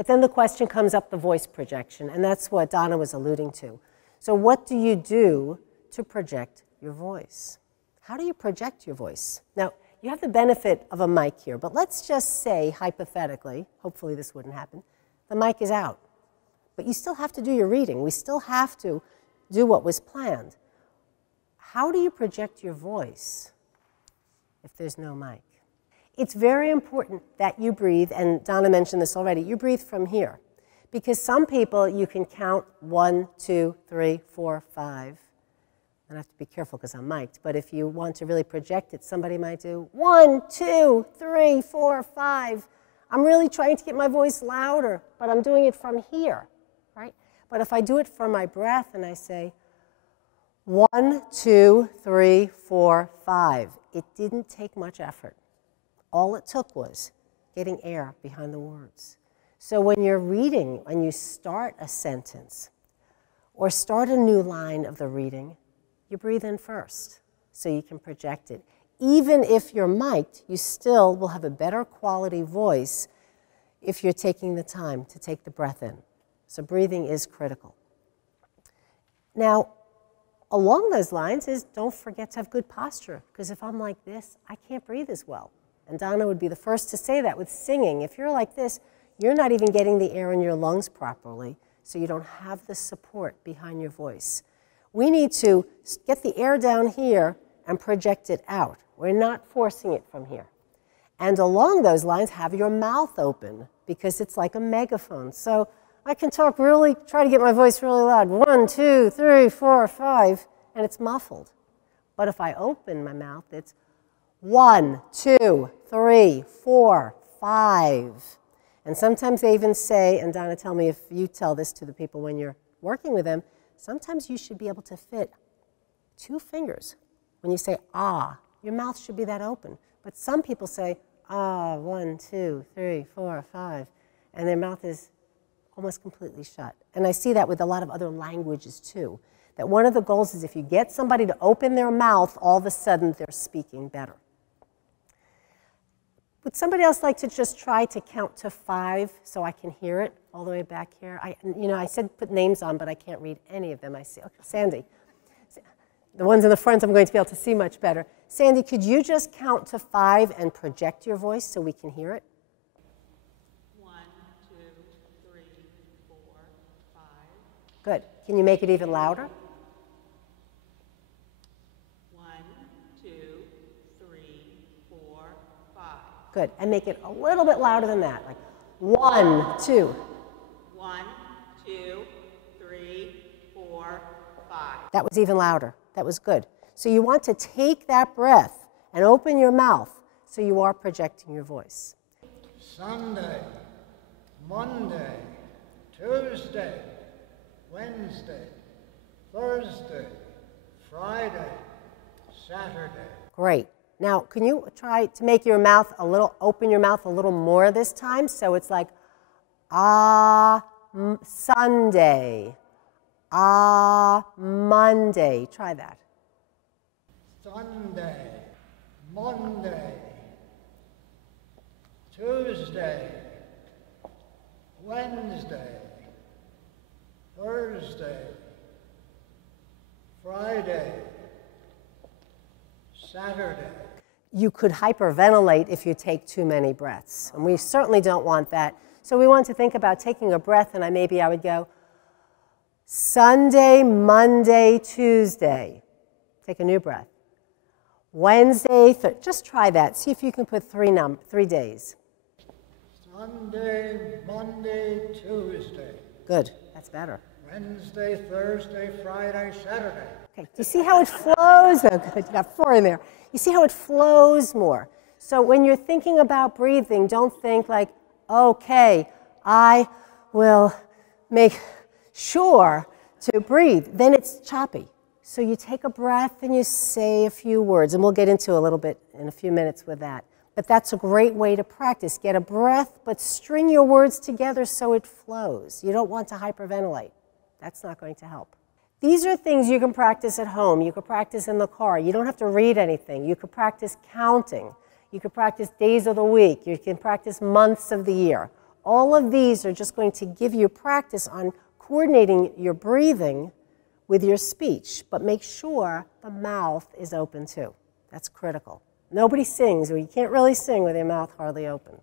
But then the question comes up, the voice projection, and that's what Donna was alluding to. So what do you do to project your voice? How do you project your voice? Now, you have the benefit of a mic here, but let's just say, hypothetically, hopefully this wouldn't happen, the mic is out. But you still have to do your reading. We still have to do what was planned. How do you project your voice if there's no mic? It's very important that you breathe, and Donna mentioned this already, you breathe from here. Because some people, you can count 1, 2, 3, 4, 5. I have to be careful because I'm mic'd, but if you want to really project it, somebody might do 1, 2, 3, 4, 5. I'm really trying to get my voice louder, but I'm doing it from here, right? But if I do it from my breath and I say 1, 2, 3, 4, 5, it didn't take much effort. All it took was getting air behind the words. So when you're reading and you start a sentence or start a new line of the reading, you breathe in first so you can project it. Even if you're mic'd, you still will have a better quality voice if you're taking the time to take the breath in. So breathing is critical. Now, along those lines is don't forget to have good posture, because if I'm like this, I can't breathe as well. And Donna would be the first to say that with singing. If you're like this, you're not even getting the air in your lungs properly, so you don't have the support behind your voice. We need to get the air down here and project it out. We're not forcing it from here. And along those lines, have your mouth open, because it's like a megaphone. So I can talk really, try to get my voice really loud. 1, 2, 3, 4, 5, and it's muffled. But if I open my mouth, it's 1, 2, 3, 4, 5. And sometimes they even say, and Donna, tell me if you tell this to the people when you're working with them, sometimes you should be able to fit 2 fingers. When you say ah, your mouth should be that open. But some people say ah, 1, 2, 3, 4, 5, and their mouth is almost completely shut. And I see that with a lot of other languages too, that one of the goals is if you get somebody to open their mouth, all of a sudden they're speaking better. Would somebody else like to just try to count to 5 so I can hear it all the way back here? I said put names on, but I can't read any of them. I see. Okay, Sandy. The ones in the front I'm going to be able to see much better. Sandy, could you just count to 5 and project your voice so we can hear it? 1, 2, 3, 4, 5. Good. Can you make it even louder? 1, 2, 3, 4, 5. Good. And make it a little bit louder than that, like 1, 2. 1, 2, 3, 4, 5. That was even louder. That was good. So you want to take that breath and open your mouth so you are projecting your voice. Sunday, Monday, Tuesday, Wednesday, Thursday, Friday, Saturday. Great. Now, can you try to make your mouth open your mouth a little more this time? So it's like, Sunday, Monday. Try that. Sunday, Monday, Tuesday, Wednesday, Thursday, Friday, Saturday. You could hyperventilate if you take too many breaths, and we certainly don't want that. So we want to think about taking a breath, and maybe I would go Sunday, Monday, Tuesday. Take a new breath. Wednesday, just try that. See if you can put 3 days. Sunday, Monday, Tuesday. Good. That's better. Wednesday, Thursday, Friday, Saturday. Okay. Do you see how it flows? Oh, good. You got 4 in there. You see how it flows more. So when you're thinking about breathing, don't think like, okay, I will make sure to breathe. Then it's choppy. So you take a breath and you say a few words, and we'll get into a little bit in a few minutes with that. But that's a great way to practice. Get a breath, but string your words together so it flows. You don't want to hyperventilate. That's not going to help. These are things you can practice at home. You can practice in the car. You don't have to read anything. You could practice counting. You could practice days of the week. You can practice months of the year. all of these are just going to give you practice on coordinating your breathing with your speech, but make sure the mouth is open too. That's critical. Nobody sings, or you can't really sing with your mouth hardly open.